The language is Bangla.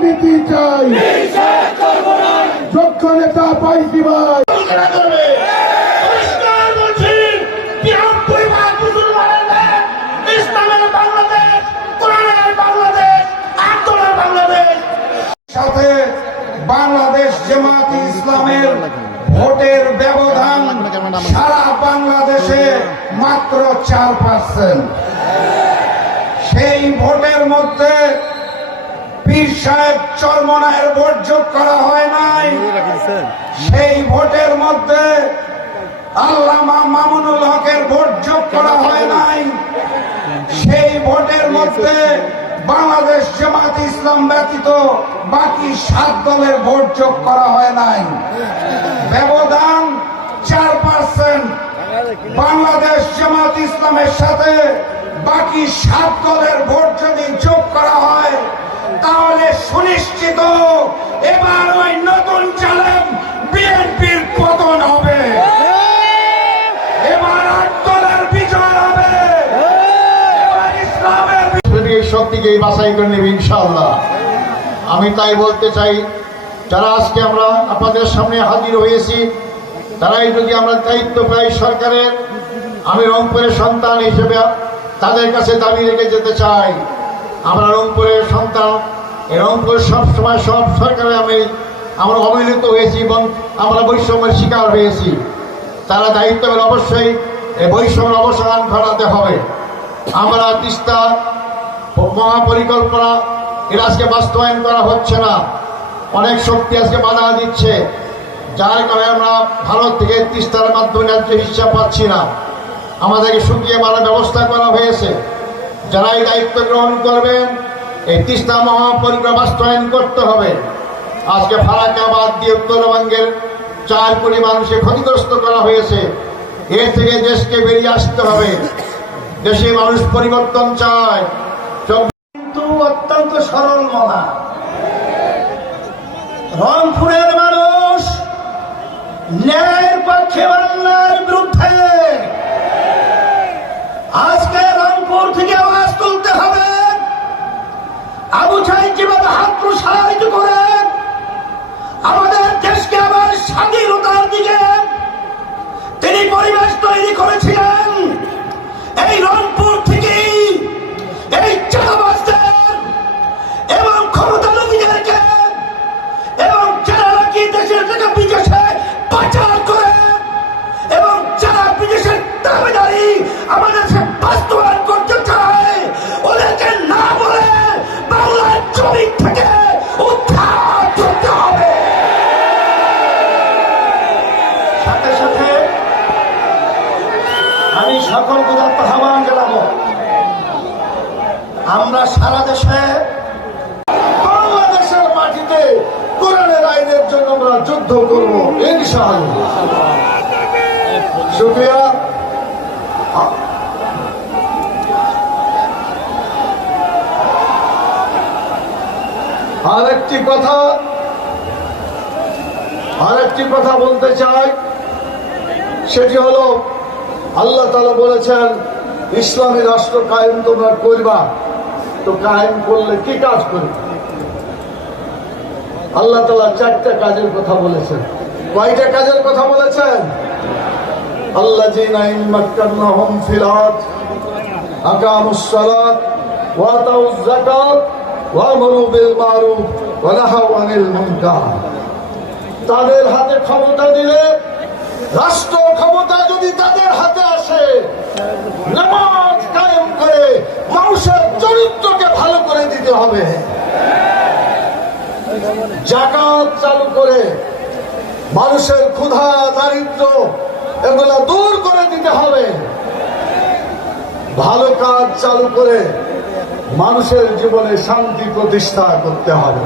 দুর্নীতি চাই, যোগ্য নেতা পাইছি ভাই। সাথে বাংলাদেশ জামাত ইসলামের ভোটের ব্যবধান সারা বাংলাদেশে মাত্র 4%। সেই ভোটের মধ্যে পীর সাহেব চরমনায়ের ভোট যোগ করা হয় নাই। সেই ভোটের মধ্যে আল্লামা মামুনুল হকের ভোট যোগ করা হয় নাই। সেই ভোটের মধ্যে বাংলাদেশ জামাত ইসলাম ব্যতীত বাকি 7 দলের ভোট যোগ করা হয় নাই। ব্যবধান 4%। বাংলাদেশ জামাত ইসলামের সাথে বাকি 7 দলের ভোট যদি যোগ করা হয় তাহলে সুনিশ্চিত এবার ওই নতুন চালেম বিএনপির পতন হবে। এবার 8 দলের বিজয় হবে। এবার ইসলামের শক্তিকে বাছাই করে নেবে ইনশাআল্লাহ। আমি তাই বলতে চাই, যারা আজকে আমরা আপনাদের সামনে হাজির হয়েছি, তারাই যদি আমরা দায়িত্ব পাই সরকারের, আমি রংপুরের সন্তান হিসেবে তাদের কাছে দাবি রেখে যেতে চাই। আমরা রংপুরের সন্তান, রংপুর সবসময় সব সরকারে আমরা অবহেলিত হয়েছি এবং আমরা বৈষম্যের শিকার হয়েছি। তারা দায়িত্ব পেলে অবশ্যই এই বৈষম্যের অবসান ঘটাতে হবে। আমরা তিস্তা মহাপরিকল্পনা এর আজকে বাস্তবায়ন করা হচ্ছে না, অনেক শক্তি আজকে বাধা দিচ্ছে, যার কারণে আমরা ভারত থেকে তিস্তার মাধ্যমে ন্যায্য হিসাব পাচ্ছি না। আমাদেরকে শুকিয়ে মারার ব্যবস্থা করা হয়েছে। যারা এই দায়িত্ব গ্রহণ করবেন, এই তিস্তা মহাপরিকল্পনা বাস্তবায়ন করতে হবে। আজকে ফারাক্কা বাদ দিয়ে উত্তরবঙ্গের 4 কোটি মানুষকে ক্ষতিগ্রস্ত করা হয়েছে। এর থেকে দেশকে বেরিয়ে আসতে হবে। দেশে মানুষ পরিবর্তন চায়, কিন্তু অত্যন্ত সরল মনা। রংপুরের মানুষ ন্যায়ের পক্ষে, বাংলার বিরুদ্ধে। আজকে রংপুর থেকে আওয়াজ তুলতে হবে। আবু সাইদ যেভাবে হাত প্রসারিত করে আমাদের দেশকে আবার স্বাধীনতার দিকে তিনি পরিবেশ তৈরি করেছিলেন, এই রংপুর থেকেই এই চাঁদাবাজদের এবং ক্ষমতালোভীদেরকে এবং যারা নাকি দেশের টাকা বিদেশে পাচার করে এবং যারা বিদেশের দাবিদারি আমাদের বাস্তবায়ন করতে চায়, ওদেরকে না বলে বাংলার জমিন থেকে উদ্ধার করতে হবে। সাথে সাথে আমি সকল গুজরাট আহ্বান জানাবো, আমরা সারা দেশে বাংলাদেশের মাটিতে কোরআনের আইনের জন্য আমরা যুদ্ধ করব ইনশাআল্লাহ। শুকরিয়া। আরেকটি কথা বলতে চাই, সেটি হলো আল্লাহ তাআলা বলেছেন ইসলামী রাষ্ট্র কায়েম তোমরা করবা, তো কায়েম করলে কি কাজ করবে? আল্লাহ তাআলা 4টা কাজের কথা বলেছেন। কয়টা কাজের কথা বলেছেন? আল্লাযীনা ইন মাক্কানাহুম ফিল আরদ আকামুস সালাত ওয়া আতাউয যাকাত ওয়া আমারু বিল মারুফ ওয়া নাহাউ আনিল মুনকার। তাদের হাতে ক্ষমতা দিলে, রাষ্ট্র ক্ষমতা যদি তাদের হাতে আসে, নামাজ কায়েম করে মানুষের চরিত্রকে ভালো করে দিতে হবে, যাকাত চালু করে মানুষের ক্ষুধা দারিদ্র এগুলা দূর করে দিতে হবে, ভালো কাজ চালু করে মানুষের জীবনে শান্তি প্রতিষ্ঠা করতে হবে।